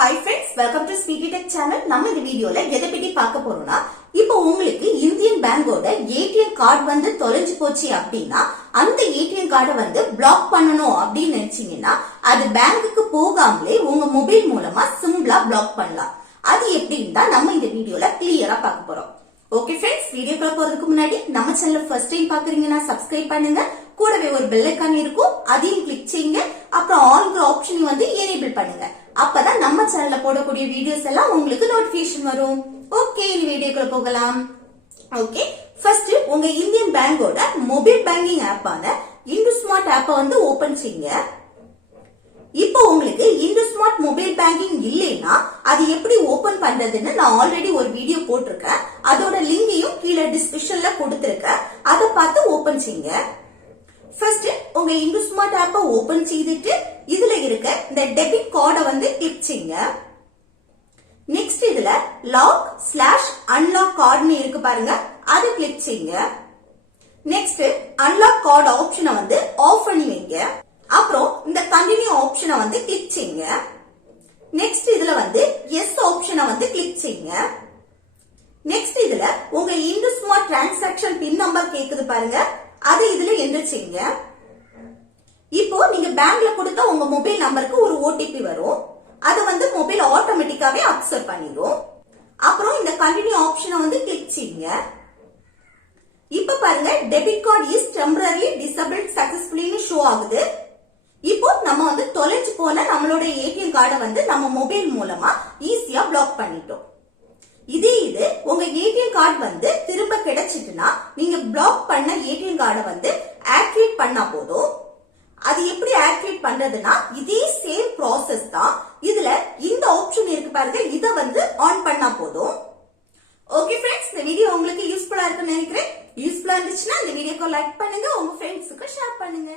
Hi friends, welcome to Speedy Tech channel. நம்ம இந்த வீடியோல எதை பத்தி பார்க்க போறோம்னா, இப்போ உங்களுக்கு இந்தியன் பேங்கோட ஏடிஎம் கார்டு வந்து தொலைஞ்சு போச்சு அப்படின்னா அந்த ஏடிஎம் கார்டை வந்து பிளாக் பண்ணணும் அப்படின்னு நினைச்சீங்கன்னா அது பேங்குக்கு போகாமலே உங்க மொபைல் மூலமா சிம்பிளா பிளாக் பண்ணலாம். அது எப்படின்னு தான் நம்ம இந்த வீடியோல கிளியரா பார்க்க போறோம். ஓகே ஃப்ரெண்ட்ஸ், வீடியோக்குள்ள போறதுக்கு முன்னாடி நம்ம சேனலை ஃபர்ஸ்ட் டைம் பாக்குறீங்கன்னா சப்ஸ்கிரைப் பண்ணுங்க. கூடவே ஒரு பெல் ஐகான் இருக்கும், அதையும் கிளிக் செய்யுங்க. அப்புறம் ஆல்ங்கிற ஆப்ஷனையும் வந்து எனேபிள் பண்ணுங்க. அப்பதான் நம்ம சேனல்ல போடக்கூடிய வீடியோஸ் எல்லாம் உங்களுக்கு நோட்டிபிகேஷன் வரும். ஓகே, இந்த வீடியோக்குள்ள போகலாம். ஓகே, ஃபர்ஸ்ட் உங்க இந்தியன் பேங்கோட மொபைல் பேங்கிங் ஆப்பான இந்துஸ்மார்ட் ஆப்பை வந்து ஓபன் செய்யுங்க. இப்போ உங்களுக்கு இந்துஸ்மார்ட் மொபைல் பேங்கிங் இல்லைன்னா அது எப்படி ஓபன் பண்றதுன்னு நான் ஆல்ரெடி ஒரு வீடியோ போட்டிருக்கேன். அதோட லிங்கையும் கீழே டிஸ்கிரிப்ஷன்ல கொடுத்திருக்கேன். அதை பார்த்து ஓபன் செய்யுங்க. ஃபர்ஸ்ட் உங்க இந்துஸ்மார்ட் ஆப்பை ஓபன் செய்துட்டு இதுல இருக்க இந்த டெபிட் கார்டை வந்து கிளிக் செய்யுங்க. நெக்ஸ்ட் இதுல லாக்/அன்லாக் கார்டுன்னு இருக்கு பாருங்க, அதை கிளிக் செய்யுங்க. நெக்ஸ்ட் அன்லாக் கார்டு ஆப்ஷனை வந்து ஆஃப் பண்ணி வைங்க. அப்புறம் இந்த கண்டினியூ ஆப்ஷனை வந்து கிளிக் செய்யுங்க. நெக்ஸ்ட் இதுல வந்து எஸ் ஆப்ஷனை வந்து கிளிக் செய்யுங்க. நெக்ஸ்ட் இதுல உங்க இந்துஸ்மார்ட் டிரான்சாக்ஷன் பின் நம்பர் கேக்குது பாருங்க, அதை இதுல என்டர் செய்யுங்க. இப்போ நீங்க பேங்க்ல கொடுத்த உங்க மொபைல் நம்பருக்கு ஒரு ஓடிபி வரும். அது வந்து மொபைல் ஆட்டோமேட்டிக்காவே அக்செப்ட் பண்ணிடும். அப்புறம் இந்த கண்டினியூ ஆப்ஷனை வந்து கிளிக் செய்யுங்க. இப்ப பாருங்க, debit card is temporary disabled சக்சஸ்ஃபுல்லின்னு ஷோ ஆகுது. இப்போ நம்ம வந்து தொலைஞ்சு போன நம்மளோட ஏடிஎம் கார்டை வந்து நம்ம மொபைல் மூலமா ஈஸியா பிளாக் பண்ணிட்டோம். இது உங்க ஏடிஎம் கார்டு வந்து திரும்ப கிடைச்சிட்டுனா நீங்க பிளாக் பண்ண ஏடிஎம் கார்டை வந்து ஆக்டிவேட் பண்ணா போதும். அது எப்படி ஆக்டிவேட் பண்றதுன்னா இதே சேம் ப்ராசஸ் தான். இதுல இந்த ஆப்ஷன் இருக்கு பாருங்க, இத வந்து ஆன் பண்ணா போதும். ஓகே ஃப்ரெண்ட்ஸ், இந்த வீடியோ உங்களுக்கு யூஸ்ஃபுல்லா இருக்குன்னு நினைக்கிறேன். யூஸ்ஃபுல்லா இருந்துச்சுன்னா இந்த வீடியோக்கு லைக் பண்ணுங்க, உங்க ஃப்ரெண்ட்ஸுக்கு ஷேர் பண்ணுங்க.